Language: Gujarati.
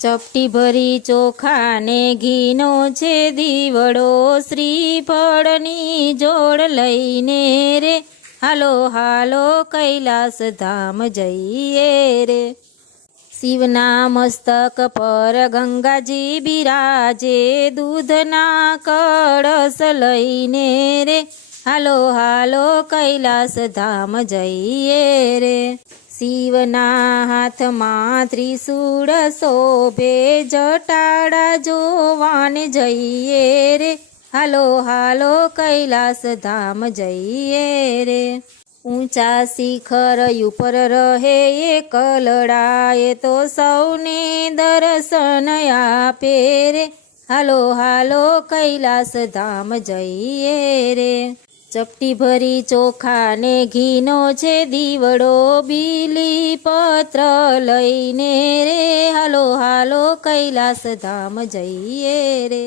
ચપટી ભરી ચોખા ને ઘીનો છે દીવડો, શ્રીફળની જોડ લઈને રે હાલો હાલો કૈલાસ ધામ જઈએ રે। શિવના મસ્તક પર ગંગાજી બિરાજે, દૂધના કળશ લઈને રે હાલો હાલો કૈલાસ ધામ જઈએ રે। શિવના હાથમાં ત્રિશૂળ શોભે, જટાડા જોવાને જઈએ રે હાલો હાલો કૈલાસ ધામ જઈએ રે। ઊંચા શિખર ઉપર રહે એ કલડા, એ તો સૌને દર્શન આપે રે હાલો હાલો કૈલાસ ધામ જઈએ રે। ચપટી ભરી ચોખા ને ઘીનો છે દીવડો, બીલી પત્ર લઈને રે હાલો હાલો કૈલાસ ધામ જઈએ રે।